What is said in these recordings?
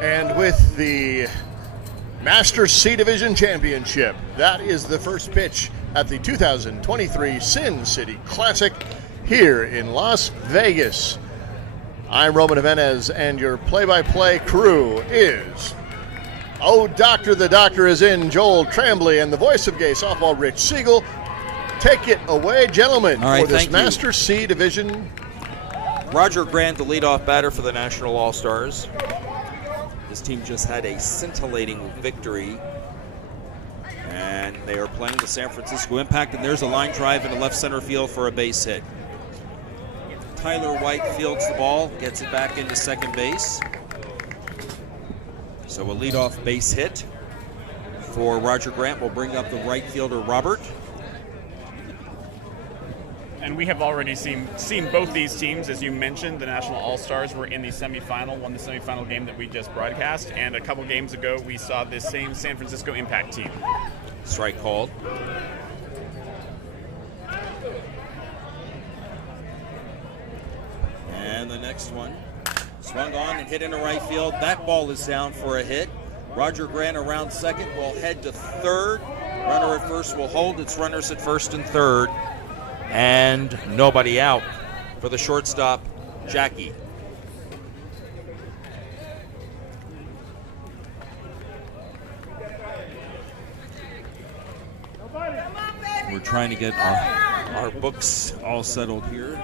And with the Masters C Division Championship, that is the first pitch at the 2023 Sin City Classic here in Las Vegas. I'm Roman Jimenez, and your play-by-play crew is... Oh, Doctor, the Doctor is in, Joel Tremblay, and the voice of gay softball, Rich Siegel. Take it away, gentlemen, for this Masters C Division. Roger Grant, the leadoff batter for the National All-Stars. This team just had a scintillating victory, and they are playing the San Francisco Impact, and there's a line drive into left center field for a base hit. Tyler White fields the ball, gets it back into second base. So a leadoff base hit for Roger Grant will bring up the right fielder, Robert. And we have already seen both these teams. As you mentioned, the National All-Stars were in the semifinal, won the semifinal game that we just broadcast. And a couple games ago, we saw this same San Francisco Impact team. Strike called. And the next one. Swung on and hit into right field. That ball is down for a hit. Roger Grant around second will head to third. Runner at first will hold. It's runners at first and third. And nobody out for the shortstop, Jackie. We're trying to get our books all settled here.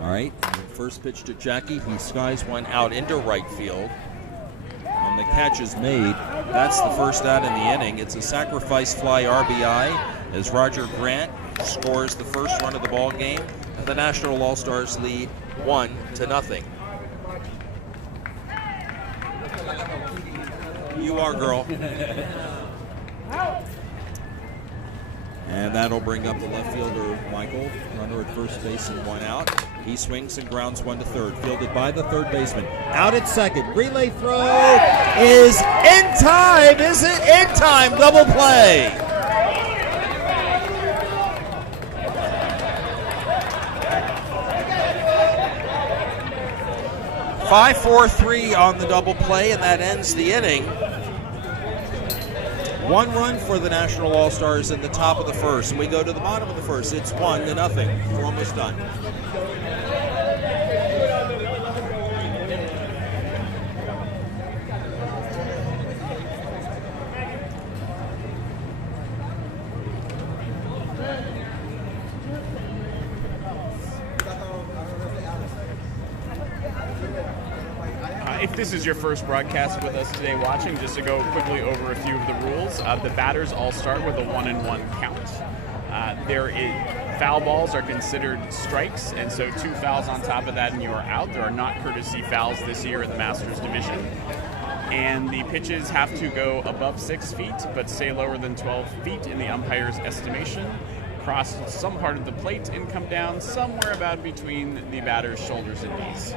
All right, first pitch to Jackie. He skies one out into right field. And the catch is made. That's the first out in the inning. It's a sacrifice fly RBI as Roger Grant scores the first run of the ball game. And the National All-Stars lead 1-0. You are, girl. And that'll bring up the left fielder, Michael. Runner at first base and one out. He swings and grounds one to third. Fielded by the third baseman. Out at second. Relay throw is in time. Is it in time? Double play. Five, 4-3 on the double play, and that ends the inning. One run for the National All-Stars in the top of the first. We go to the bottom of the first. It's 1-0. We're almost done. If this is your first broadcast with us today watching, just to go quickly over a few of the rules, the batters all start with a 1-1 count. Foul balls are considered strikes, and so 2 fouls on top of that and you are out. There are not courtesy fouls this year in the Masters division. And the pitches have to go above 6 feet, but stay lower than 12 feet in the umpire's estimation. Cross some part of the plate and come down somewhere about between the batter's shoulders and knees.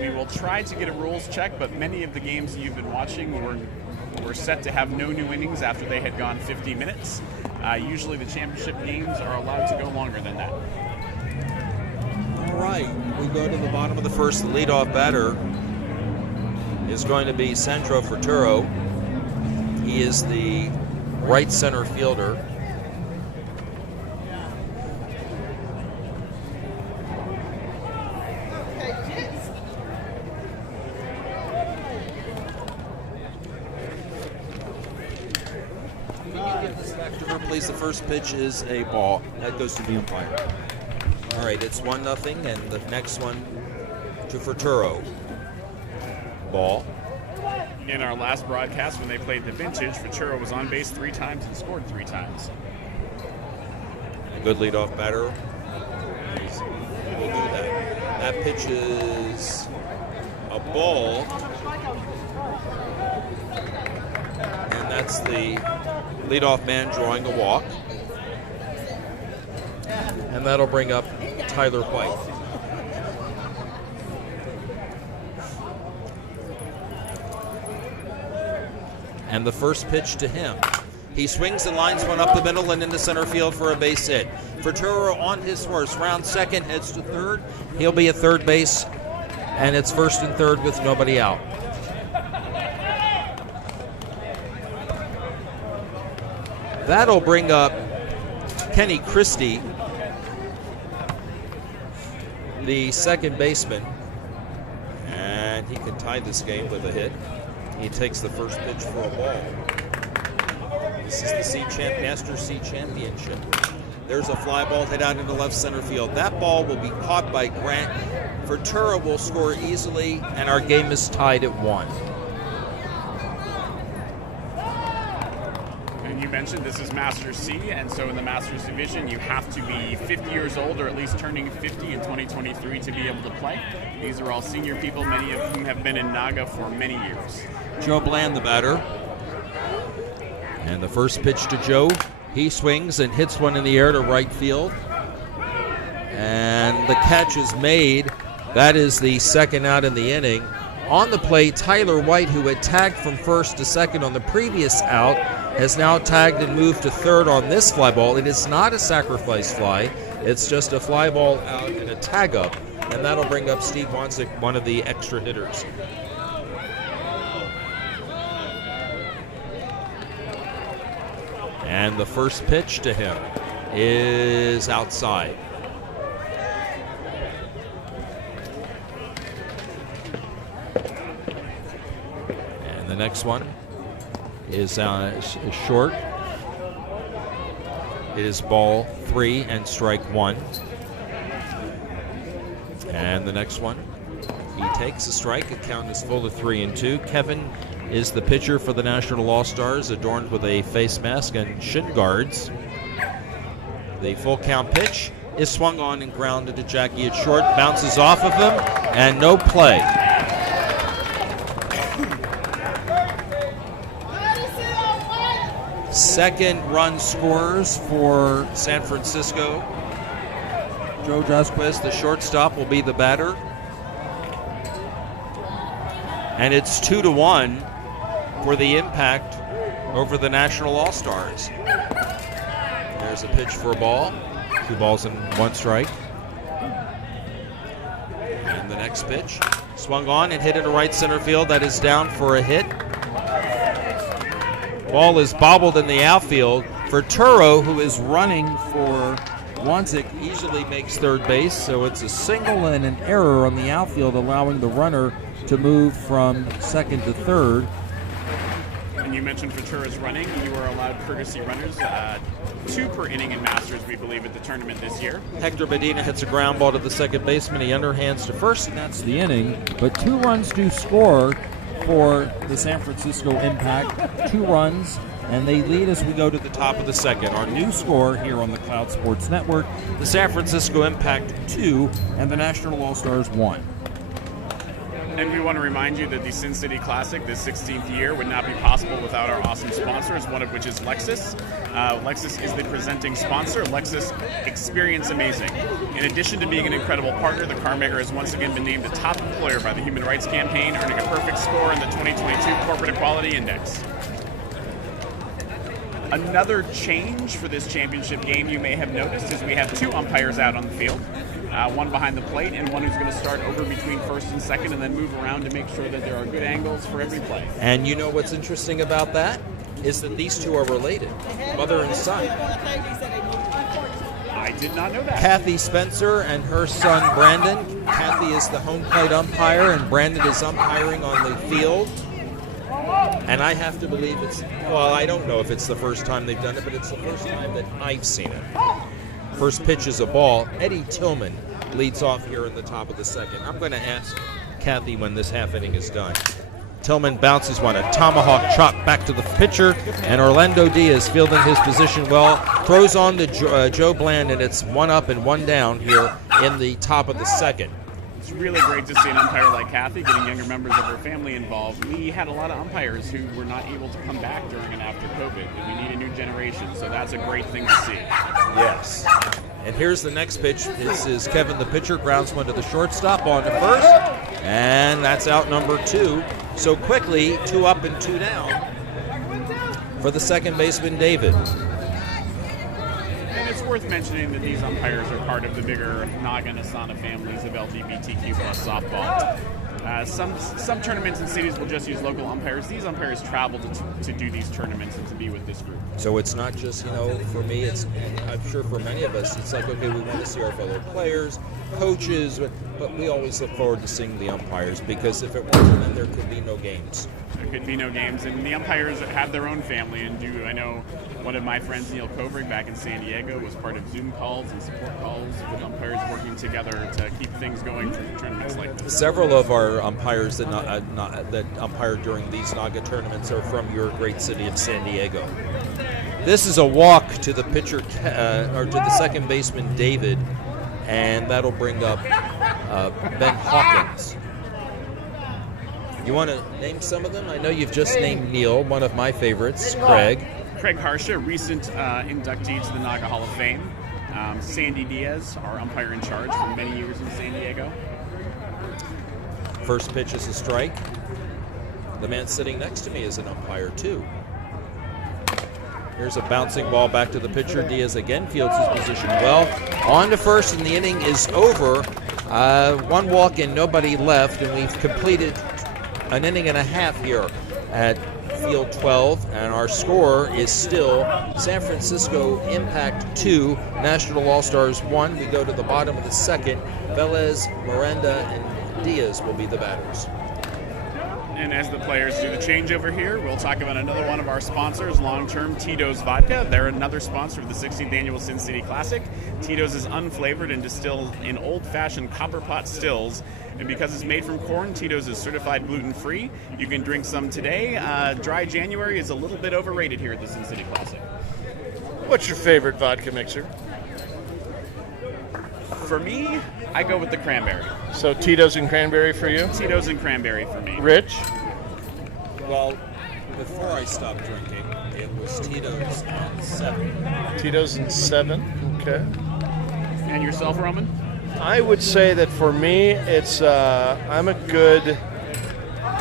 We will try to get a rules check, but many of the games that you've been watching were set to have no new innings after they had gone 50 minutes. Usually the championship games are allowed to go longer than that. All right, we go to the bottom of the first. The leadoff batter is going to be Sandro Futuro. He is the right center fielder. Please, the first pitch is a ball. That goes to the umpire. All right, it's 1-0, and the next one to Futuro. Ball. In our last broadcast, when they played the vintage, Futuro was on base 3 times and scored 3 times. A good leadoff batter. He will do that. That pitch is a ball. And that's the leadoff man drawing a walk. And that'll bring up Tyler White. And the first pitch to him He swings and lines one up the middle and into center field for a base hit. Ferturo on his horse, round second, heads to third. He'll be at third base, and it's first and third with nobody out. That'll bring up Kenny Christie, the second baseman, and he can tie this game with a hit. He takes the first pitch for a ball. This is the Masters C Championship. There's a fly ball hit out into left center field. That ball will be caught by Grant. Ferturo will score easily, and our game is tied at 1. You mentioned this is Masters C, and so in the Masters division, you have to be 50 years old or at least turning 50 in 2023 to be able to play. These are all senior people, many of whom have been in Naga for many years. Joe Bland, the batter. And the first pitch to Joe. He swings and hits one in the air to right field. And the catch is made. That is the second out in the inning. On the plate, Tyler White, who had tagged from first to second on the previous out, has now tagged and moved to third on this fly ball. It is not a sacrifice fly. It's just a fly ball out and a tag up. And that'll bring up Steve Wanzik, one of the extra hitters. And the first pitch to him is outside. And the next one is short. It is ball 3 and strike 1. And the next one, he takes a strike. The count is full of 3-2. Kevin is the pitcher for the National All-Stars, adorned with a face mask and shin guards. The full count pitch is swung on and grounded to Jackie at short, bounces off of him, and no play. Second run scores for San Francisco. Joe Jasquez, the shortstop, will be the batter. And it's 2-1 for the Impact over the National All-Stars. There's a pitch for a ball. 2 balls and 1 strike. And the next pitch, swung on and hit into right center field. That is down for a hit. Ball is bobbled in the outfield. Ferturo, who is running for Wanzik, easily makes third base. So it's a single and an error on the outfield, allowing the runner to move from second to third. And you mentioned Ferturo's running. You are allowed courtesy runners, 2 per inning in Masters, we believe, at the tournament this year. Hector Medina hits a ground ball to the second baseman. He underhands to first, and that's the inning. But 2 runs do score for the San Francisco Impact. 2 runs, and they lead as we go to the top of the second. Our new score here on the Cloud Sports Network, the San Francisco Impact 2 and the National All-Stars 1. And we want to remind you that the Sin City Classic, this 16th year, would not be possible without our awesome sponsors, one of which is Lexus. Lexus is the presenting sponsor. Lexus, experience amazing. In addition to being an incredible partner, the car maker has once again been named the top employer by the Human Rights Campaign, earning a perfect score in the 2022 Corporate Equality Index. Another change for this championship game you may have noticed is we have 2 umpires out on the field. One behind the plate and one who's going to start over between first and second and then move around to make sure that there are good angles for every play. And you know what's interesting about that is that these 2 are related, mother and son. I did not know that. Kathy Spencer and her son Brandon. Kathy is the home plate umpire and Brandon is umpiring on the field. And I have to believe I don't know if it's the first time they've done it, but it's the first time that I've seen it. First pitch is a ball. Eddie Tillman leads off here in the top of the second. I'm going to ask Kathy when this half inning is done. Tillman bounces one, a tomahawk chop back to the pitcher, and Orlando Diaz fielding his position well, throws on to Joe Bland, and it's 1 up and 1 down here in the top of the second. It's really great to see an umpire like Kathy getting younger members of her family involved. We had a lot of umpires who were not able to come back during and after COVID, and we need a new generation, so that's a great thing to see. Yes. And here's the next pitch. This is Kevin, the pitcher, grounds one to the shortstop on to first, and that's out number 2. So quickly, 2 up and 2 down for the second baseman, David. And it's worth mentioning that these umpires are part of the bigger Naga Asana families of LGBTQ plus softball. Some tournaments and cities will just use local umpires. These umpires travel to do these tournaments and to be with this group. So it's not just, for me, I'm sure for many of us, it's like, okay, we want to see our fellow players, coaches, but we always look forward to seeing the umpires, because if it wasn't, then there could be no games. There could be no games, and the umpires have their own family and do. I know one of my friends, Neil Kovrig, back in San Diego, was part of Zoom calls and support calls with umpires working together to keep things going through tournaments like this. Several of our umpires that that umpire during these Naga tournaments are from your great city of San Diego. This is a walk to the pitcher, or to the second baseman, David, and that'll bring up Ben Hawkins. You want to name some of them? I know you've just named Neil, one of my favorites, Craig. Craig Harsha, recent inductee to the Naga Hall of Fame. Sandy Diaz, our umpire in charge for many years in San Diego. First pitch is a strike. The man sitting next to me is an umpire, too. Here's a bouncing ball back to the pitcher. Diaz again fields his position well. On to first, and the inning is over. One walk and nobody left, and we've completed an inning and a half here at Field 12, and our score is still San Francisco Impact 2, National All-Stars 1. We go to the bottom of the second. Velez, Miranda, and Diaz will be the batters. And as the players do the changeover here, we'll talk about another one of our sponsors, long-term Tito's Vodka. They're another sponsor of the 16th Annual Sin City Classic. Tito's is unflavored and distilled in old-fashioned copper pot stills. And because it's made from corn, Tito's is certified gluten-free. You can drink some today. Dry January is a little bit overrated here at the Sin City Classic. What's your favorite vodka mixer? For me, I go with the cranberry. So Tito's and cranberry for you? Tito's and cranberry for me. Rich? Well, before I stopped drinking, it was Tito's and 7. Tito's and 7. Okay. And yourself, Roman? I would say that for me, it's I'm a good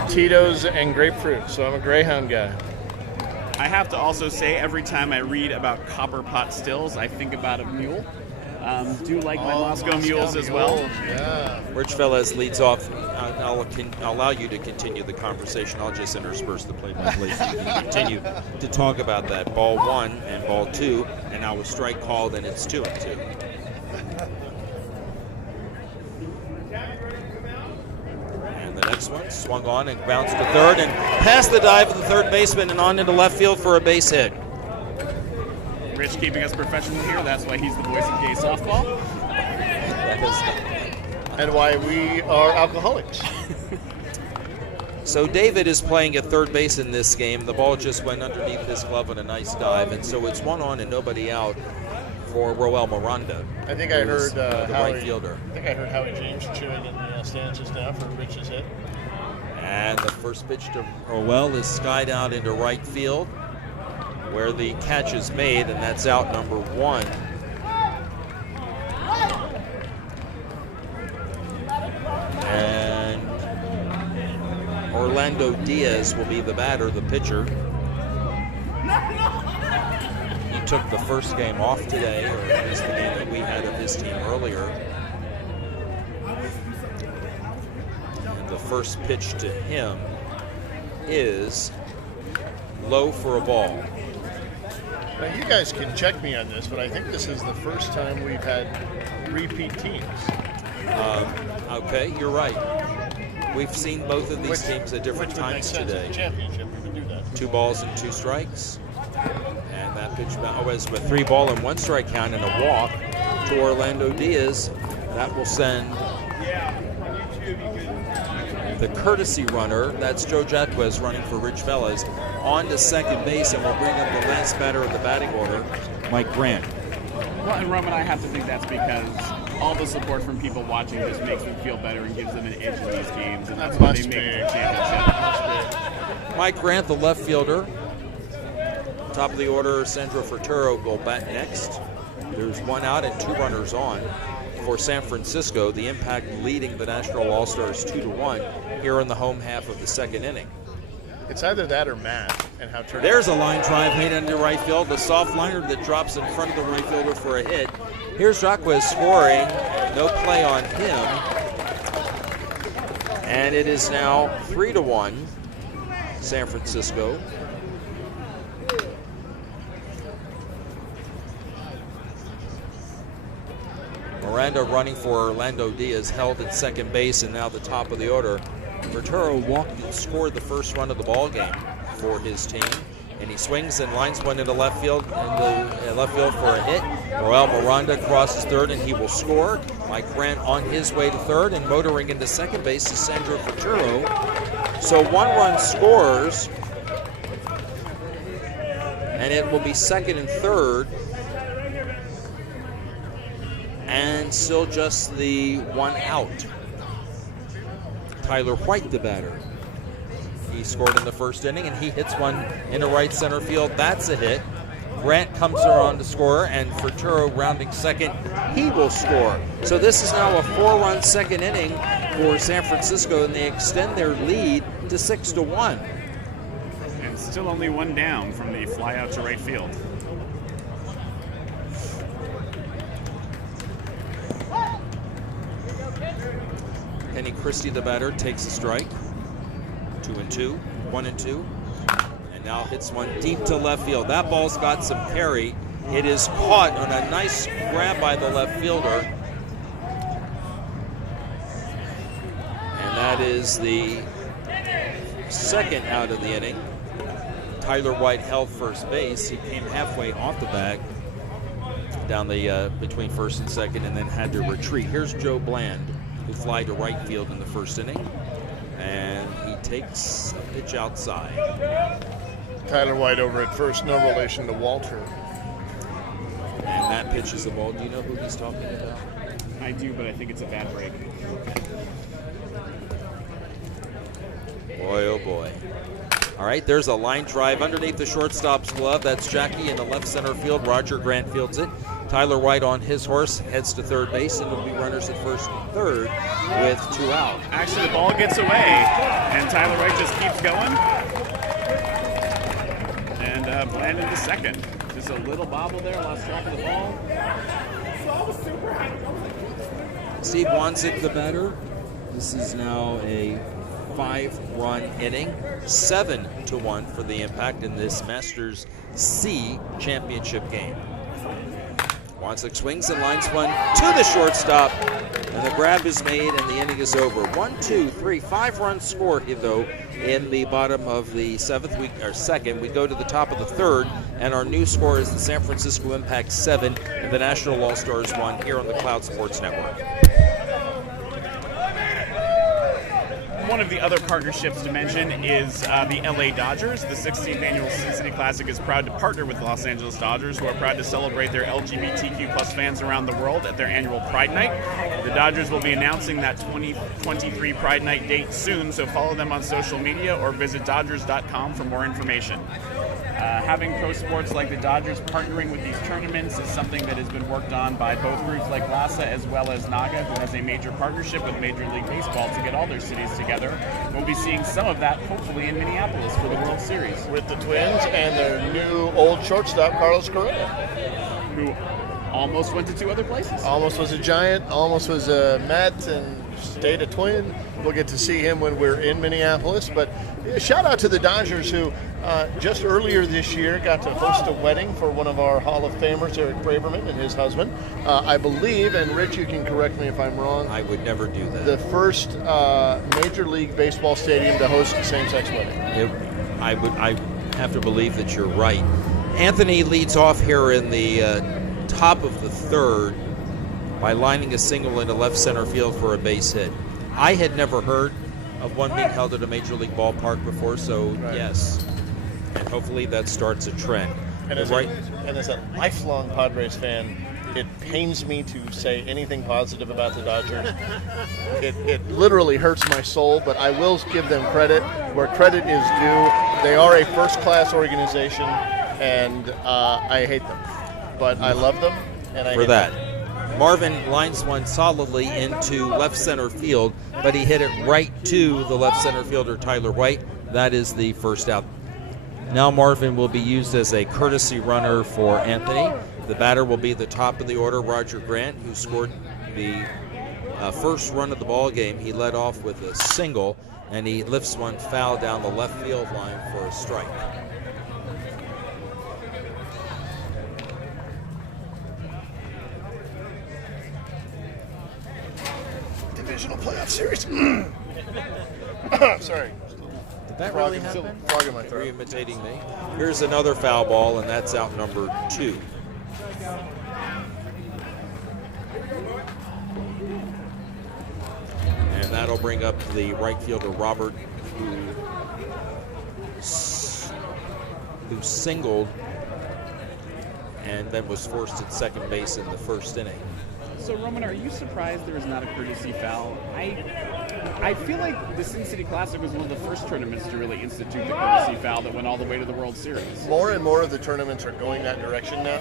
Tito's and grapefruit, so I'm a Greyhound guy. I have to also say, every time I read about copper pot stills, I think about a mule. Do like my Moscow mules as well. Yeah. Rich Velez leads off. I'll allow you to continue the conversation. I'll just intersperse the play-by-play so you can continue to talk about that. Ball 1 and ball 2, and now a strike called, and it's 2-2. And the next one swung on and bounced to third, and past the dive of the third baseman and on into left field for a base hit. Rich keeping us professional here. That's why he's the voice of gay softball. And why we are alcoholics. So David is playing at third base in this game. The ball just went underneath his glove on a nice dive, and so it's 1 on and nobody out for Roel Miranda. I think I heard the right fielder. I think I heard Howie James chewing in the stands just now for Rich's hit. And the first pitch to Roel is skied out into right field, where the catch is made, and that's out number 1. And Orlando Diaz will be the batter, the pitcher. He took the first game off today, or at least the game that we had of his team earlier. And the first pitch to him is low for a ball. Now you guys can check me on this, but I think this is the first time we've had repeat teams. Okay, you're right. We've seen both of these teams at different times today. Championship, we can do that. 2 balls and 2 strikes. And that pitch was with 3 ball and 1 strike count and a walk to Orlando Diaz. That will send the courtesy runner, that's Joe Jacquez running for Rich Velez, on to second base, and will bring up the last batter of the batting order, Mike Grant. Well, and Roman, I have to think that's because all the support from people watching just makes them feel better and gives them an edge in these games, and that's why they make it the championship. Mike Grant, the left fielder. Top of the order, Sandro Ferturo will bat next. There's 1 out and 2 runners on for San Francisco. The Impact leading the National All-Stars 2-1 here in the home half of the second inning. It's either that or Matt and how turn. There's a line drive hit into right field. The soft liner that drops in front of the right fielder for a hit. Here's Jaquez scoring. No play on him. And it is now 3-1, San Francisco. Miranda running for Orlando Diaz, held at second base, and now the top of the order. Verturo walked and scored the first run of the ball game for his team, and he swings and lines one into left field, for a hit. Roel Miranda crosses third, and he will score. Mike Grant on his way to third, and motoring into second base is Sandro Verturo. So 1 run scores, and it will be second and third, and still just the 1 out. Tyler White, the batter. He scored in the first inning, and he hits one into right center field. That's a hit. Grant comes around to score, and Verturo rounding second. He will score. So this is now a 4-run second inning for San Francisco, and they extend their lead to 6-1. And still only 1 down from the fly out to right field. Kenny Christie, the batter, takes a strike. 2-2, 1-2, and now hits one deep to left field. That ball's got some carry. It is caught on a nice grab by the left fielder, and that is the second out of the inning. Tyler White held first base. He came halfway off the bag down the between first and second, and then had to retreat. Here's Joe Bland, who fly to right field in the first inning, and he takes a pitch outside. Tyler White over at first, no relation to Walter. And that pitches the ball. Do you know who he's talking about? I do, but I think it's a bad break. Boy, oh boy. All right, there's a line drive underneath the shortstop's glove. That's Jackie in the left center field. Roger Grant fields it. Tyler White on his horse heads to third base, and it'll be runners at first and third with 2 out. Actually, the ball gets away, and Tyler White just keeps going. And Bland into second. Just a little bobble there, lost track of the ball. Steve Wanzik, the batter. This is now a 5-run inning, 7-1 for the Impact in this Masters C championship game. Wanzik swings and lines one to the shortstop, and the grab is made, and the inning is over. 1, 2, 3, 5-run score here, though, in the bottom of the second. We go to the top of the third, and our new score is the San Francisco Impact 7 and the National All-Stars 1 here on the Cloud Sports Network. One of the other partnerships to mention is the LA Dodgers. The 16th annual Sin City Classic is proud to partner with the Los Angeles Dodgers, who are proud to celebrate their LGBTQ+ fans around the world at their annual Pride Night. The Dodgers will be announcing that 2023 Pride Night date soon, so follow them on social media or visit Dodgers.com for more information. Having pro sports like the Dodgers partnering with these tournaments is something that has been worked on by both groups like LASA as well as NAGA, who has a major partnership with Major League Baseball to get all their cities together. We'll be seeing some of that hopefully in Minneapolis for the World Series. With the Twins and their new old shortstop, Carlos Correa. Who almost went to 2 other places. Almost was a Giant, almost was a Met, and stayed a Twin. We'll get to see him when we're in Minneapolis. But shout out to the Dodgers, who just earlier this year got to host a wedding for one of our Hall of Famers, Eric Braverman, and his husband. I believe, and Rich, you can correct me if I'm wrong, I would never do that. the first Major League Baseball stadium to host a same-sex wedding. I have to believe that you're right. Anthony leads off here in the top of the third by lining a single into left center field for a base hit. I had never heard of one being held at a Major League ballpark before, so Right. yes. And hopefully that starts a trend. And as, Right. and as a lifelong Padres fan, it pains me to say anything positive about the Dodgers. It literally hurts my soul, but I will give them credit where credit is due. They are a first-class organization, and I hate them. But I love them, and I For hate that. them. Marvin lines one solidly into left center field, but he hit it right to the left center fielder, Tyler White. that is the first out. Now Marvin will be used as a courtesy runner for Anthony. The batter will be the top of the order, Roger Grant, who scored the first run of the ball game. He led off with a single, and he lifts one foul down the left field line for a strike. Divisional playoff series. Sorry. Did that really Still happen? frog in my Are you throat. imitating me? Here's another foul ball, and that's out number 2. And that'll bring up the right fielder, Robert, who singled and then was forced at second base in the first inning. So, Roman, are you surprised there is not a courtesy foul? I feel like the Sin City Classic was one of the first tournaments to really institute the courtesy foul that went all the way to the World Series. More and more of the tournaments are going that direction now.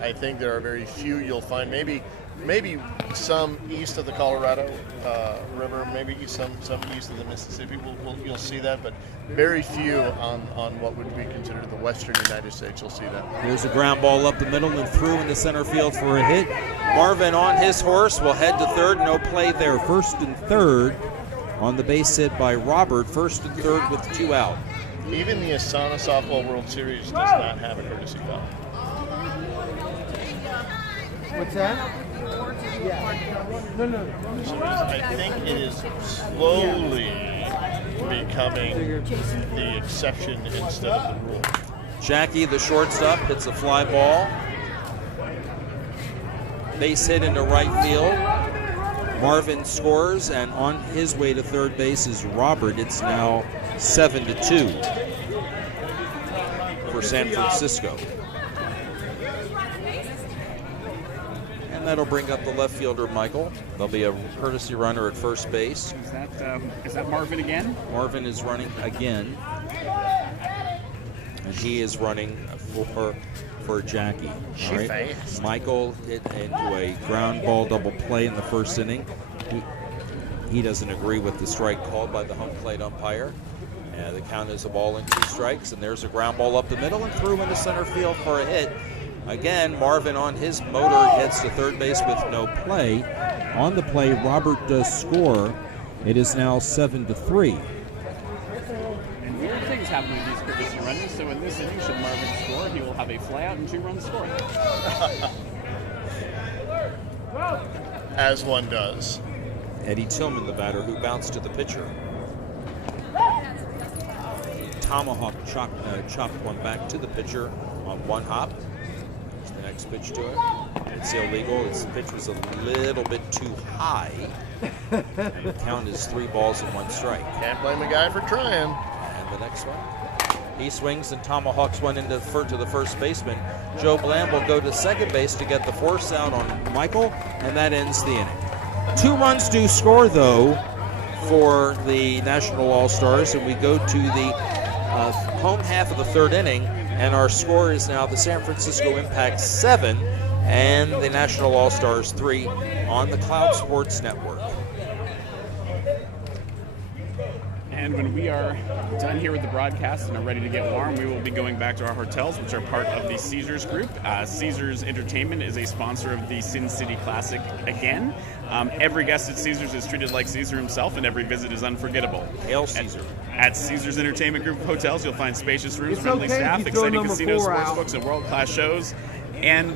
I think there are very few you'll find. Maybe some east of the Colorado River, maybe some east of the Mississippi. You'll see that, but very few on what would be considered the Western United States. You'll see that. Here's a ground ball up the middle and through in the center field for a hit. Marvin on his horse will head to third. No play there. First and third on the base hit by Robert. First and third with 2 out. Even the Asana Softball World Series does not have a courtesy foul. What's that? No. I think it is slowly becoming the exception instead of the rule. Jackie, the shortstop, hits a fly ball. Base hit into right field. Marvin scores, and on his way to third base is Robert. It's now 7-2 for San Francisco. And that'll bring up the left fielder, Michael. There'll be a courtesy runner at first base. Is that Marvin again? Marvin is running again. And he is running for Jackie. All right. Michael hit into a ground ball double play in the first inning. He doesn't agree with the strike called by the home plate umpire. The count is a ball and 2 strikes, and there's a ground ball up the middle and through into center field for a hit. Again, Marvin on his motor gets to third base with no play. On the play, Robert does score. It is now 7-3. And weird things happen with these courtesy runners. So in this inning, should Marvin score, he will have a flyout and 2 runs scored. As one does. Eddie Tillman, the batter, who bounced to the pitcher. Tomahawk chopped one back to the pitcher on 1 hop. Here's the next pitch to it. It's illegal. His pitch was a little bit too high. And the count is 3 balls and 1 strike. Can't blame a guy for trying. And the next one. He swings and tomahawks one into to the first baseman. Joe Bland will go to second base to get the force out on Michael, and that ends the inning. 2 runs do score, though, for the National All-Stars, and we go to the home half of the 3rd inning, and our score is now the San Francisco Impact 7 and the National All-Stars 3 on the Cloud Sports Network. And when we are done here with the broadcast and are ready to get warm, we will be going back to our hotels, which are part of the Caesars Group. Caesars Entertainment is a sponsor of the Sin City Classic again. Every guest at Caesars is treated like Caesar himself, and every visit is unforgettable. Hail Caesar. At Caesars Entertainment Group of hotels, you'll find spacious rooms, friendly staff, exciting casinos, sportsbooks, and world-class shows. And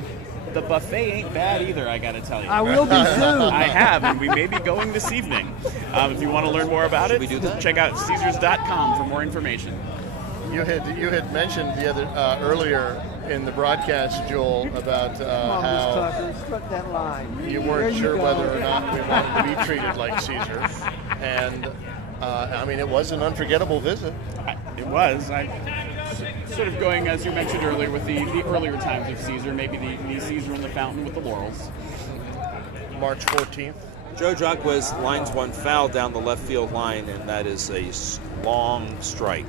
the buffet ain't bad either, I gotta tell you. I will be soon. I have, and we may be going this evening. If you want to learn more about Should it, we do that? check out Caesars.com for more information. You had mentioned the other earlier in the broadcast, Joel, about how Struck that line. you There weren't you sure go. whether or not we wanted to be treated like Caesar, and I mean it was an unforgettable visit. It was. I sort of going, as you mentioned earlier, with the earlier times of Caesar, maybe the Caesar in the fountain with the laurels. March 14th. Joe Jacquez lines one foul down the left field line, and that is a long strike.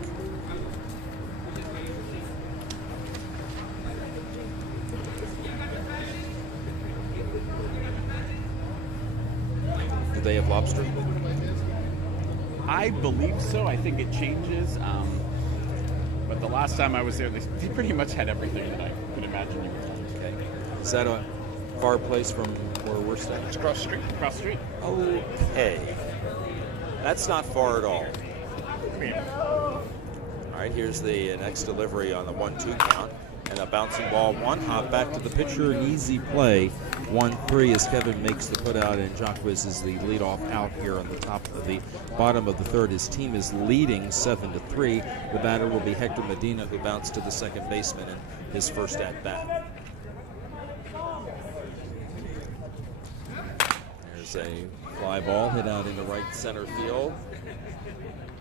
Do they have lobster? I believe so. I think it changes. But the last time I was there, they pretty much had everything that I could imagine you would find. Okay. Is that a far place from where we're staying? It's across the street. Across the street. Okay. That's not far at all. I mean, All right, here's the next delivery on the 1-2 count. And a bouncing ball, one hop back to the pitcher, an easy play. 1-3 as Kevin makes the put out, and Jacques is the leadoff out here on the top of the bottom of the third. His team is leading 7-3. The batter will be Hector Medina, who bounced to the second baseman in his first at bat. There's a fly ball hit out into right center field.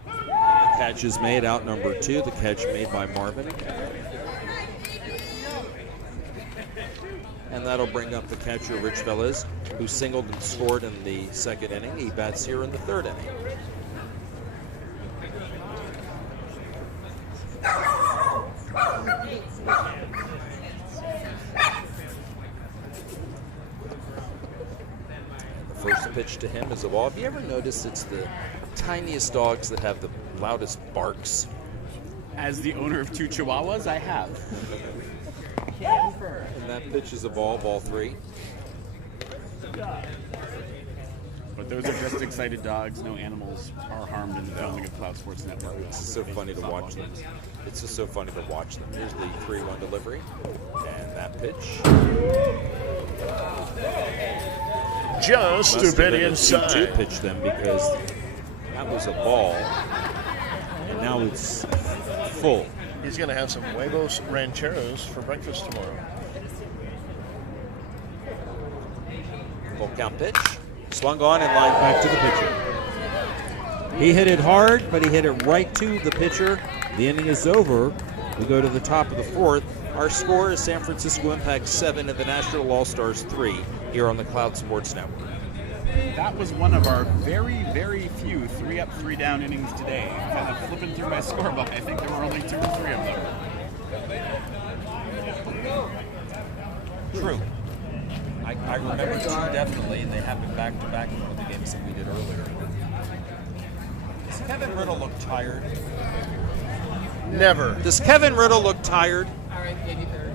The catch is made out number 2. The catch made by Marvin. And that'll bring up the catcher, Rich Velez, who singled and scored in the second inning. He bats here in the third inning. The first pitch to him is a ball. Have you ever noticed it's the tiniest dogs that have the loudest barks? As the owner of 2 Chihuahuas, I have. And that pitch is a ball, ball 3. But those are just excited dogs. No animals are harmed in the filming of Cloud Sports Network. It's just so funny to watch them. It's just so funny to watch them. Here's the 3-1 delivery. And that pitch. just Must a bit have been a inside. 2-2 pitch then, because that was a ball. And now it's full. He's going to have some huevos rancheros for breakfast tomorrow. Full count pitch. Swung on and lined back to the pitcher. He hit it hard, but he hit it right to the pitcher. The inning is over. We go to the top of the fourth. Our score is San Francisco Impact 7 and the Nashville All-Stars 3 here on the Cloud Sports Network. That was one of our very, very few 3-up, 3-down innings today. Kind of flipping through my scorebook, I think there were only 2 or 3 of them. True. I remember 2 definitely, and they happened back to back in one of the games that we did earlier. Does Kevin Riddle look tired? Never. Does Kevin Riddle look tired? All right, maybe third.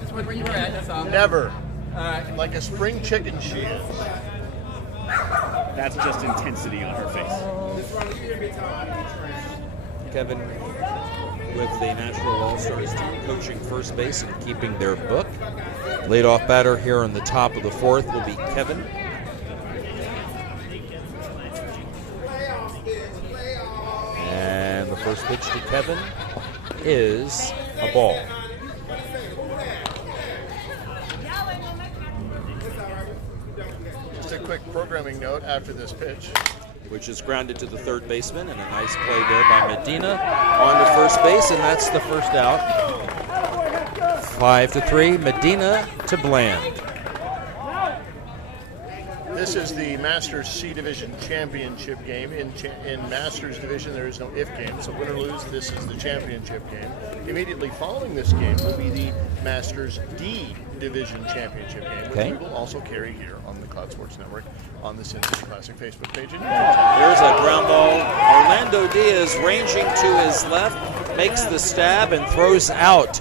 That's where you were at, that's all. Never. All right. Like a spring chicken she is. That's just intensity on her face. Kevin with the Nashville All-Stars team coaching first base and keeping their book. Leadoff batter here on the top of the fourth will be Kevin. And the first pitch to Kevin is a ball. Just a quick programming note after this pitch. Which is grounded to the third baseman, and a nice play there by Medina on to first base, and that's the first out. 5-3, Medina to Bland. This is the Masters C Division Championship game. In Masters Division, there is no if game, so win or lose, this is the championship game. Immediately following this game will be the Masters D Division Championship game, which Okay. we will also carry here on the Cloud Sports Network on the Sin City Classic Facebook page. And There's a ground ball. Orlando Diaz ranging to his left, makes the stab and throws out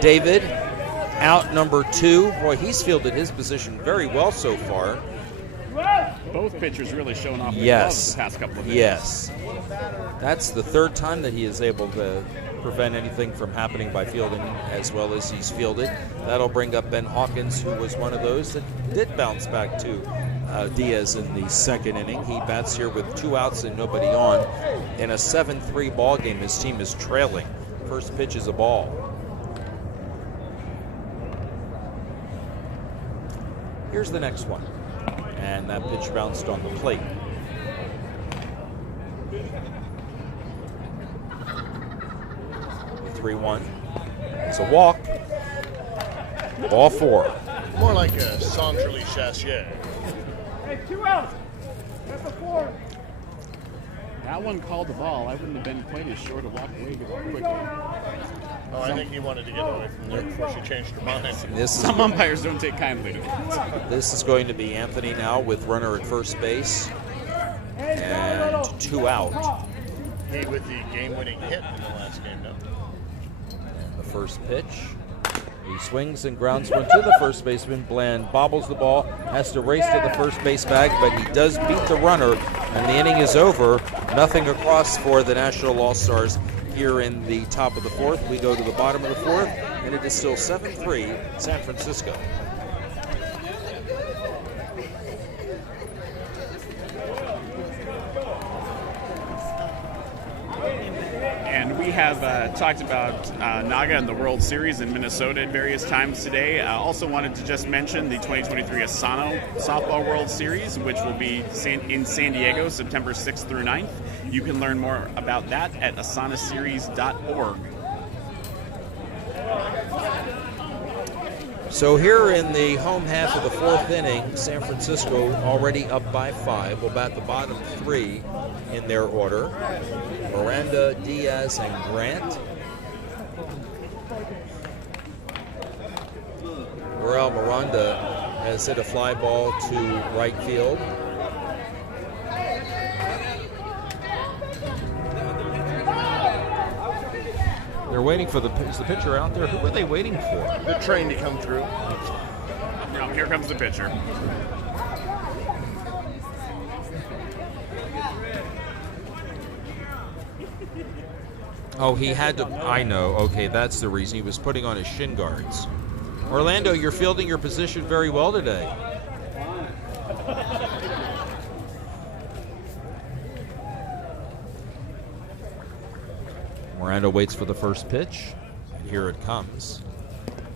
David. Out number 2. Boy, he's fielded his position very well so far. Both pitchers really showing off their Yes. gloves the past couple of innings. Yes. That's the third time that he is able to prevent anything from happening by fielding as well as he's fielded. That'll bring up Ben Hawkins, who was one of those that did bounce back to Diaz in the second inning. He bats here with 2 outs and nobody on. In a 7-3 ball game, his team is trailing. First pitch is a ball. Here's the next one. And that pitch bounced on the plate. (3-1). It's a walk. Ball 4. more like a Centrally Chassier. That one called the ball. I wouldn't have been quite as sure to walk away quickly. Oh, I think he wanted to get away from there before she changed her mind. Some umpires don't take kindly to that. This is going to be Anthony now with runner at first base. And 2 out. He with the game-winning hit in the last game, though. And the first pitch. He swings and grounds one to the first baseman. Bland bobbles the ball, has to race to the first base bag, but he does beat the runner, and the inning is over. Nothing across for the National All-Stars here in the top of the fourth. We go to the bottom of the fourth, and it is still 7-3 San Francisco. And we have talked about Naga and the World Series in Minnesota at various times today. Also wanted to just mention the 2023 Asano Softball World Series, which will be in San Diego, September 6th through 9th. You can learn more about that at asanaseries.org. So here in the home half of the fourth inning, San Francisco already up by 5. We'll bat the bottom 3 in their order. Miranda, Diaz, and Grant. Raul Miranda has hit a fly ball to right field. They're waiting for is the pitcher out there? Who are they waiting for? The train to come through. Now, here comes the pitcher. Oh, he had to. I know. Okay, that's the reason. He was putting on his shin guards. Orlando, you're fielding your position very well today. Miranda waits for the first pitch. And here it comes.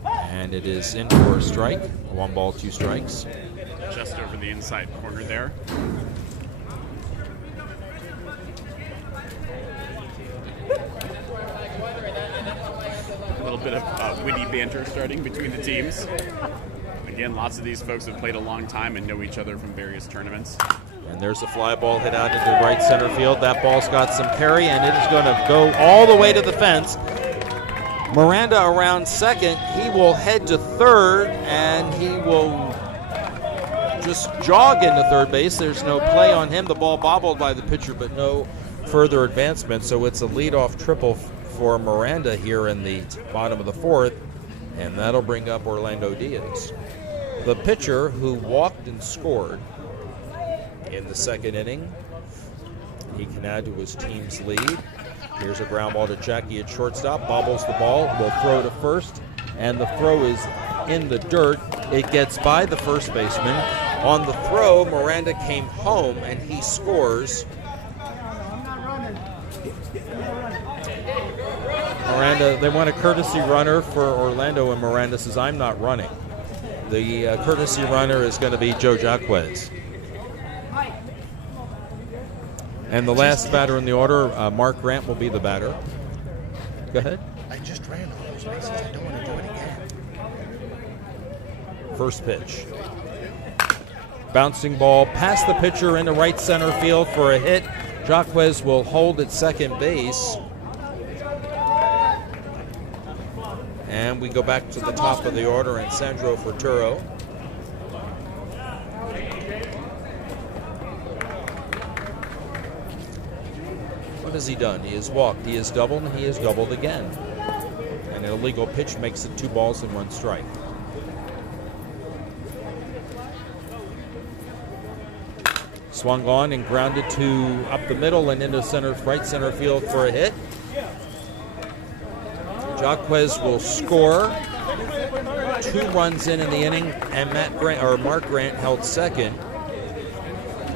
And it is in for a strike. 1 ball, 2 strikes. Just over the inside corner there. A little bit of witty banter starting between the teams. Again, lots of these folks have played a long time and know each other from various tournaments. And there's a fly ball hit out into right center field. That ball's got some carry, and it is going to go all the way to the fence. Miranda around second. He will head to third, and he will just jog into third base. There's no play on him. The ball bobbled by the pitcher, but no further advancement. So it's a leadoff triple for Miranda here in the bottom of the fourth, and that'll bring up Orlando Diaz. The pitcher who walked and scored in the second inning. He can add to his team's lead. Here's a ground ball to Jackie at shortstop. Bobbles the ball, will throw to first, and the throw is in the dirt. It gets by the first baseman. On the throw, Miranda came home, and he scores. Miranda, they want a courtesy runner for Orlando, and Miranda says, I'm not running. The courtesy runner is going to be Joe Jaquez. And the last batter in the order, Mark Grant, will be the batter. Go ahead. I just ran all those bases. I don't want to do it again. First pitch. Bouncing ball past the pitcher into right center field for a hit. Jaquez will hold at second base. And we go back to the top of the order, and Sandro Futuro. What has he done? He has walked, he has doubled, and he has doubled again. And an illegal pitch makes it 2 balls and 1 strike. Swung on and grounded to up the middle and into right center field for a hit. Jaquez will score. 2 runs in the inning, and Mark Grant held second.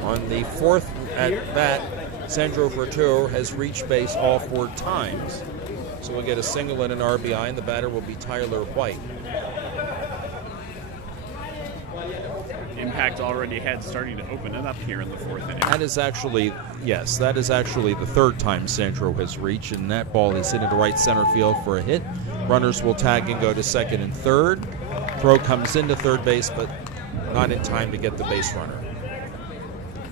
On the fourth at bat, Sandro Futuro has reached base all 4 times. So we'll get a single and an RBI, and the batter will be Tyler White. Impact already had starting to open it up here in the fourth inning. That is actually, yes, that is actually the 3rd time Sandro has reached, and that ball is hit into right center field for a hit. Runners will tag and go to second and third. Throw comes into third base, but not in time to get the base runner.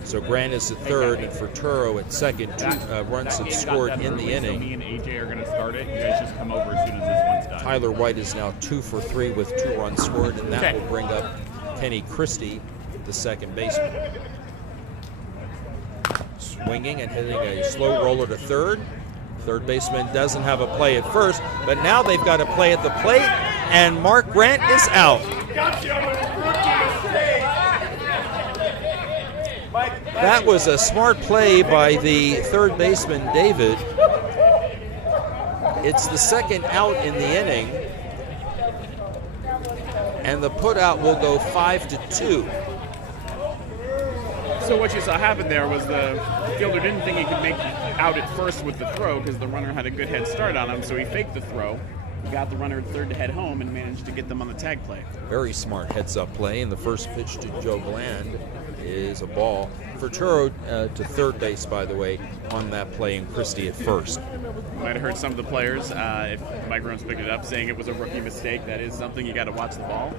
So Grant is at third and Futuro at second. 2 runs have scored in the inning. Me and AJ are going to start it. You guys just come over as soon as this one's done. Tyler White is now 2 for 3 with 2 runs scored, and that will bring up Kenny Christie, the second baseman. swinging and hitting a slow roller to third. Third baseman doesn't have a play at first, but now they've got a play at the plate, and Mark Grant is out. That was a smart play by the third baseman, David. It's the second out in the inning, and the putout will go 5-2. So what you saw happen there was the fielder didn't think he could make out at first with the throw because the runner had a good head start on him, so he faked the throw. He got the runner at third to head home and managed to get them on the tag play. Very smart heads-up play, and the first pitch to Joe Bland is a ball. Ferturo to third base, by the way, on that play, and Christie at first. You might have heard some of the players, if Mike Rhodes picked it up, saying it was a rookie mistake. That is something you got to watch the ball.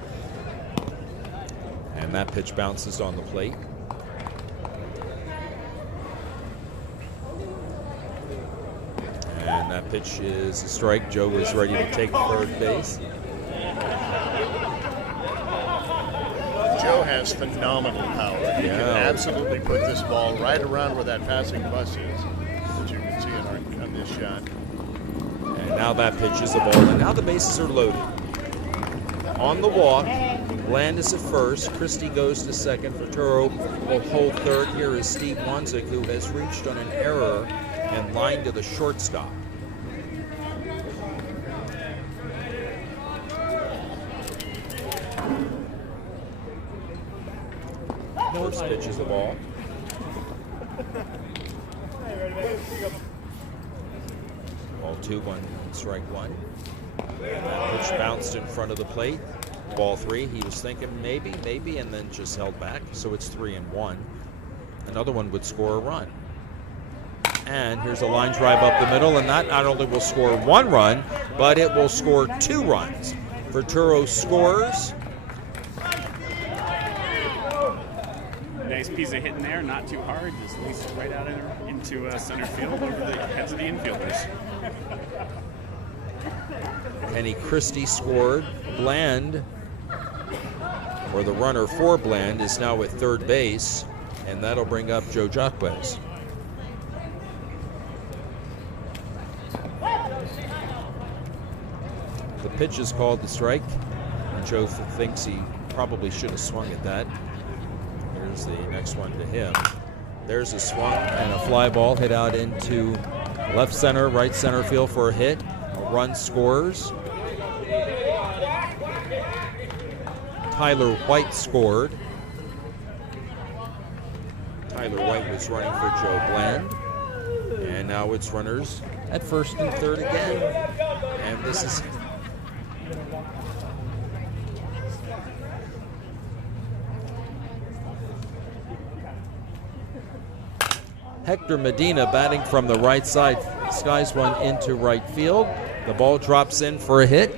And that pitch bounces on the plate. And that pitch is a strike. Joe is ready to take third base. Joe has phenomenal power. He can Yeah. absolutely put this ball right around where that passing bus is, as you can see on this shot. And now that pitch is a ball, and now the bases are loaded. On the walk, Bland is at first. Christie goes to second. Ferturo will hold third. Here is Steve Wanzik, who has reached on an error and lined to the shortstop. First pitch is the ball. Ball 2-1, strike one. And that pitch bounced in front of the plate. Ball 3. He was thinking maybe, and then just held back. So it's 3-1. Another one would score a run. And here's a line drive up the middle, and that not only will score 1 run, but it will score 2 runs. Ferturo scores. Nice piece of hitting there, not too hard, just leads it right out into center field over the heads of the infielders. Kenny Christie scored. Bland, or the runner for Bland, is now at third base, and that'll bring up Joe Jacquez. The pitch is called the strike, and Joe thinks he probably should have swung at that. Here's the next one to him. There's a swung and a fly ball hit out into left center, right center field for a hit. A run scores. Tyler White scored. Tyler White was running for Joe Bland. And now it's runners at first and third again. And this is... Hector Medina batting from the right side. Skies one into right field. The ball drops in for a hit.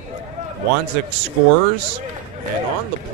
Wanzik scores. And on the play,